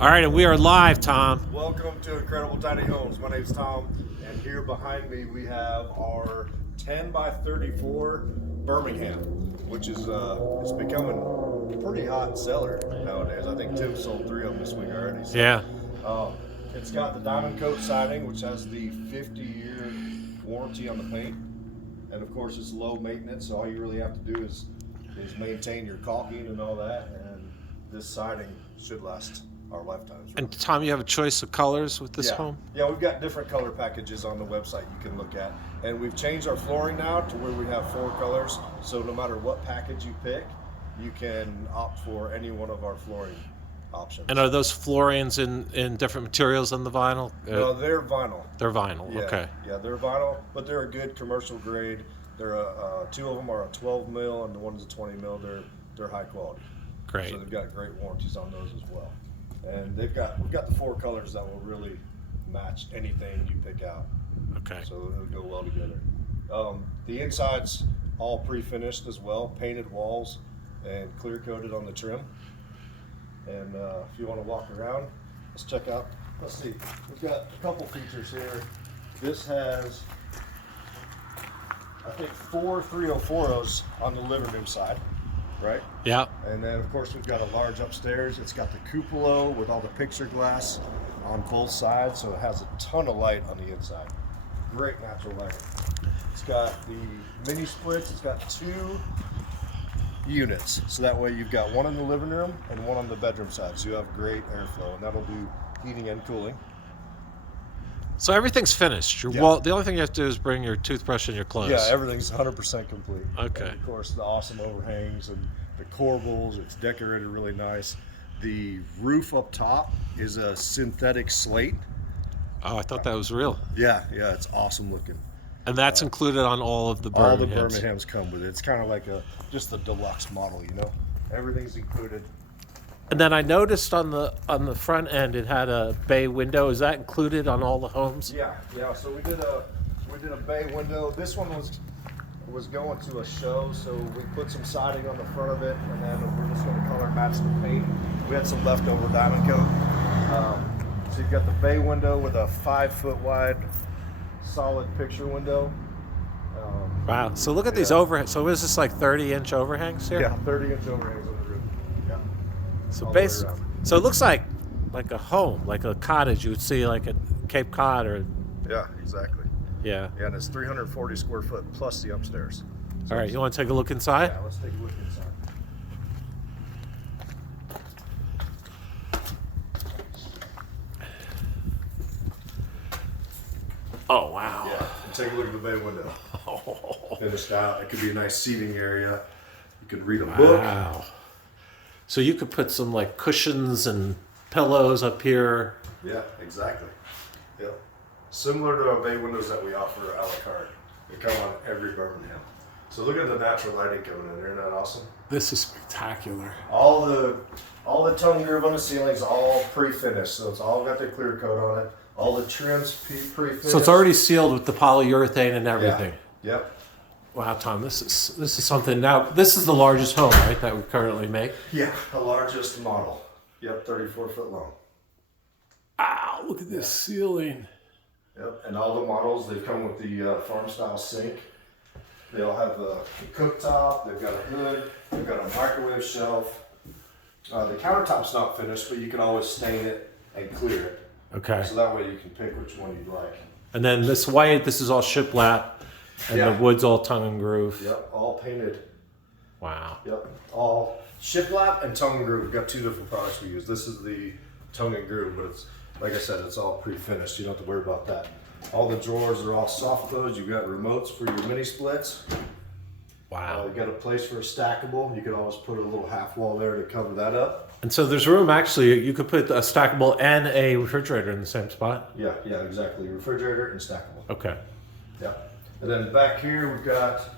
All right, and we are live, Tom. Welcome to Incredible Tiny Homes. My name's Tom, and here behind me we have our 10 by 34 Birmingham, which is it's becoming a pretty hot seller nowadays. I think Tim sold 3 of them this week already. So, Yeah. it's got the diamond coat siding, which has the 50-year warranty on the paint, and of course it's low maintenance. So all you really have to do is maintain your caulking and all that, and this siding should last our lifetimes. And Tom, you have a choice of colors with this Yeah. home? Yeah, we've got different color packages on the website you can look at. And we've changed our flooring now to where we have 4 colors. So no matter what package you pick, you can opt for any one of our flooring options. And are those florins in different materials than the vinyl? No, they're vinyl. They're vinyl, Yeah, okay. Yeah, they're vinyl, but they're a good commercial grade. They're 2 of them are a 12 mil and the one's a 20 mil. They're high quality. Great. So they've got great warranties on those as well. And we've got the 4 colors that will really match anything you pick out. Okay. So it'll go well together. The inside's all pre-finished as well, painted walls and clear coated on the trim. And if you want to walk around, let's check out. Let's see. We've got a couple features here. This has, I think, 4 304s on the living room side, right? Yeah. And then, of course, we've got a large upstairs. It's got the cupola with all the picture glass on both sides, so it has a ton of light on the inside. Great natural lighting. It's got the mini splits. It's got 2 units, so that way you've got one in the living room and one on the bedroom side, so you have great airflow, and that'll do heating and cooling. So everything's finished. Yeah. Well, the only thing you have to do is bring your toothbrush and your clothes. Yeah, everything's 100% complete. Okay. And of course, the awesome overhangs and the corbels. It's decorated really nice. The roof up top is a synthetic slate. Oh, I thought that was real. Yeah, it's awesome looking. And that's included on all of the Birminghams. All the Birminghams come with it. It's kind of like just a deluxe model, you know. Everything's included. And then I noticed on the front end it had a bay window. Is that included on all the homes? Yeah. So we did a bay window. This one was going to a show, so we put some siding on the front of it, and then we're just going to color match the paint. We had some leftover diamond coat. So you've got the bay window with a 5-foot wide solid picture window. Wow. So look at these overhangs. So is this like 30-inch overhangs here? Yeah, 30-inch overhangs on the roof. Yeah. So all the way basically, around. so it looks like a home, like a cottage you would see like at Cape Cod or Yeah, exactly. yeah. Yeah, and it's 340 square foot plus the upstairs. All right, you want to take a look inside? Yeah, let's take a look inside. Oh wow. Yeah, and take a look at the bay window. Finished out. It could be a nice seating area. You could read a book. Wow. So you could put some like cushions and pillows up here. Yeah, exactly. Yep. Similar to our bay windows that we offer a la carte. They come on every Birmingham. So look at the natural lighting coming in. Isn't that awesome? This is spectacular. All the tongue groove on the ceilings all pre-finished, so it's all got the clear coat on it. All the trims pre-finished. So it's already sealed with the polyurethane and everything. Yeah. Yep. Wow, Tom, this is something. Now, this is the largest home, right, that we currently make? Yeah, the largest model. Yep, 34 foot long. Wow, look at this ceiling. Yep, and all the models, they come with the farm style sink. They all have the cooktop, they've got a hood, they've got a microwave shelf. The countertop's not finished, but you can always stain it and clear it. Okay. So that way you can pick which one you'd like. And then this white, this is all shiplap, and Yeah. the wood's all tongue and groove. Yep, all painted. Wow. Yep, all shiplap and tongue and groove. We've got 2 different products we use. This is the tongue and groove, but it's, like I said, it's all pre-finished. You don't have to worry about that. All the drawers are all soft close. You've got remotes for your mini splits. Wow. You got a place for a stackable. You can always put a little half wall there to cover that up. And so there's room, actually, you could put a stackable and a refrigerator in the same spot? Yeah, exactly. Refrigerator and stackable. Okay. Yeah. And then back here we've got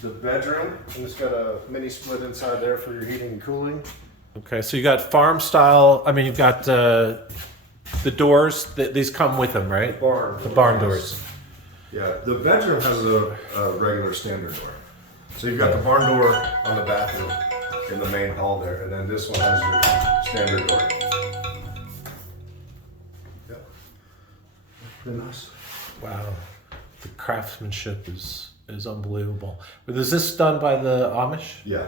the bedroom, and it's got a mini split inside there for your heating and cooling. Okay, so you got farm style, I mean, you've got the doors, these come with them, right? The barn doors. Yeah, the bedroom has a regular standard door. So you've got the barn door on the bathroom in the main hall there, and then this one has your standard door. They're nice. Wow, the craftsmanship is unbelievable. But is this done by the Amish? Yeah.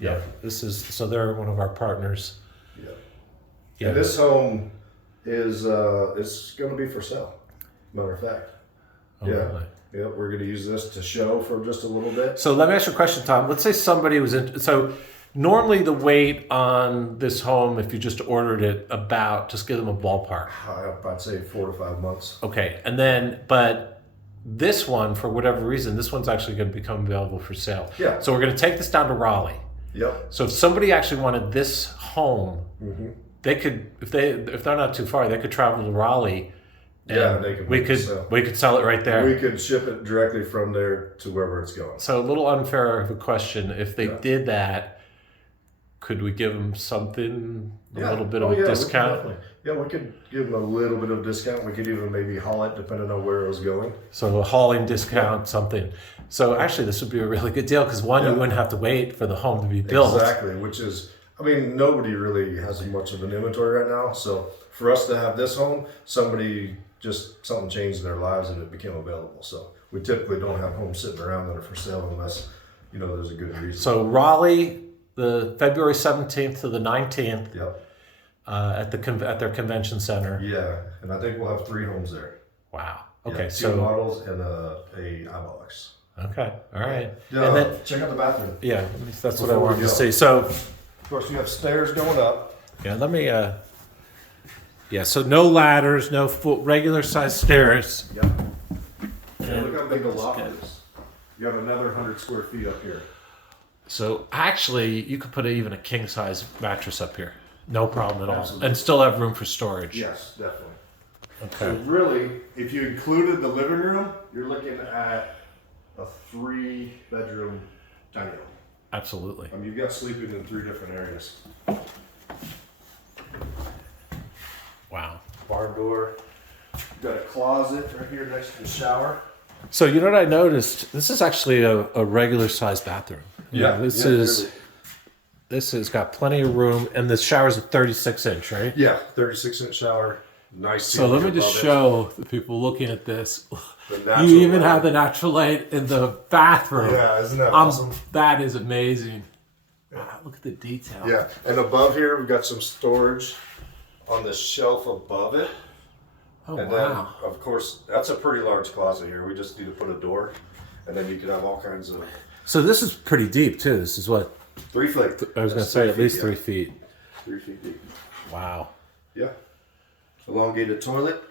Yeah. This is so they're one of our partners. Yeah. Yeah. And this home is going to be for sale. Matter of fact. Oh, yeah. really? Yeah. We're going to use this to show for just a little bit. So let me ask you a question, Tom. Let's say somebody was in. So normally the wait on this home, if you just ordered it, about just give them a ballpark. I'd say 4 to 5 months. Okay, and then but this one, for whatever reason, this one's actually going to become available for sale. Yeah. So we're going to take this down to Raleigh. Yep. So if somebody actually wanted this home, Mm-hmm. they could, if they're not too far, they could travel to Raleigh. Yeah, and they could we make it sell. we could sell it right there. We could ship it directly from there to wherever it's going. So a little unfair of a question. If they Yeah. did that, could we give them something, a little bit of Oh, a yeah, discount? we could give them a little bit of discount. We could even maybe haul it depending on where it was going. So a hauling discount, something. So actually, this would be a really good deal because one, you wouldn't have to wait for the home to be built. Exactly, which is, I mean, nobody really has much of an inventory right now. So for us to have this home, something changed in their lives and it became available. So we typically don't have homes sitting around that are for sale unless, there's a good reason. So Raleigh, the February 17th to the 19th Yep. at their convention center. Yeah, and I think we'll have 3 homes there. Wow. Yeah, Okay. 2 So models and a iBox. okay. All right. Yeah, And then check out the bathroom. yeah, that's what I Before we wanted to go. see. So Of course, you have stairs going up. yeah, let me. Yeah. So no ladders, no regular size stairs. Yep. And look how big the loft is. You have another 100 square feet up here. So actually, you could put even a king size mattress up here, no problem at all, Absolutely. and still have room for storage. Yes, definitely. Okay. So really, if you included the living room, you're looking at a 3-bedroom tiny home. Absolutely. You've got sleeping in 3 different areas. Wow. Barn door. You've got a closet right here next to the shower. So you know what I noticed? This is actually a regular size bathroom. This has got plenty of room, and the shower's a 36-inch, right? Yeah, 36-inch shower. Nice. So let me ceiling just above show the people looking at this. it. The natural You even light. have the natural light in the bathroom. Yeah, isn't that awesome? That is amazing. Wow, look at the detail. Yeah, and above here we've got some storage on the shelf above it. Oh, And wow. then, of course, that's a pretty large closet here. We just need to put a door, and then you can have all kinds of So this is pretty deep, too. This is what 3 feet. I was going to That's say, at least 3 3 feet. 3 feet deep. Wow. Yeah. Elongated toilet.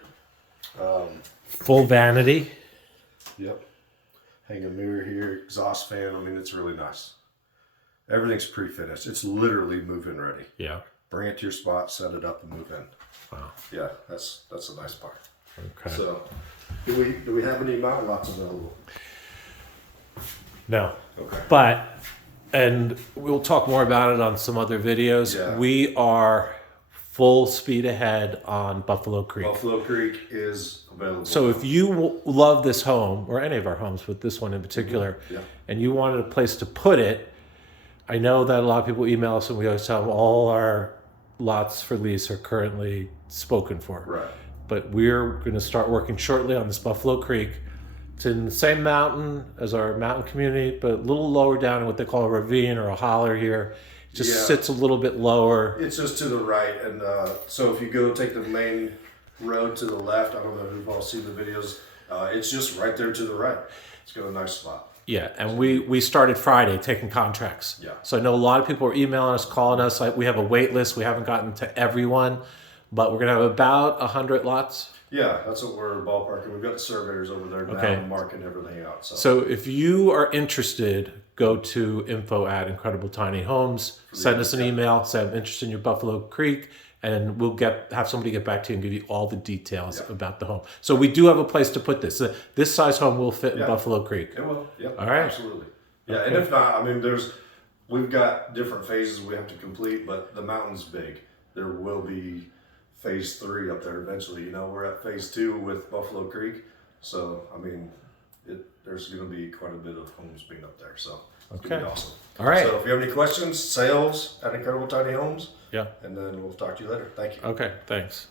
Full vanity. Yep. Hang a mirror here, exhaust fan. It's really nice. Everything's pre-finished. It's literally move-in ready. Yeah. Bring it to your spot, set it up, and move in. Wow. Yeah, that's a nice part. Okay. So, do we have any mountain lots available? No. Okay. But, and we'll talk more about it on some other videos. Yeah. We are full speed ahead on Buffalo Creek. Buffalo Creek is available. So if you love this home, or any of our homes, but this one in particular, Yeah. and you wanted a place to put it, I know that a lot of people email us and we always tell them all our lots for lease are currently spoken for. Right. But we're going to start working shortly on this Buffalo Creek. It's in the same mountain as our mountain community, but a little lower down in what they call a ravine or a holler here. It just Yeah. sits a little bit lower. It's just to the right, and so if you go take the main road to the left, I don't know if you've all seen the videos. It's just right there to the right. It's got a nice spot. Yeah, and we started Friday taking contracts. Yeah. So I know a lot of people are emailing us, calling us. We have a wait list. We haven't gotten to everyone, but we're going to have about 100 lots. Yeah, that's what we're ballparking. We've got the surveyors over there now Okay. marking everything out. So if you are interested, go to info@Incredible Tiny Homes. Send us an email. Say I'm interested in your Buffalo Creek, and we'll have somebody get back to you and give you all the details about the home. So we do have a place to put this. This size home will fit in Buffalo Creek. It will. Yep. All right. Absolutely. Yeah, and if not, we've got different phases we have to complete, but the mountain's big. There will be phase 3 up there eventually. We're at phase 2 with Buffalo Creek, so there's going to be quite a bit of homes being up there. So it's going to be awesome. All right. So if you have any questions, sales at Incredible Tiny Homes. Yeah. And then we'll talk to you later. Thank you. Okay. Thanks.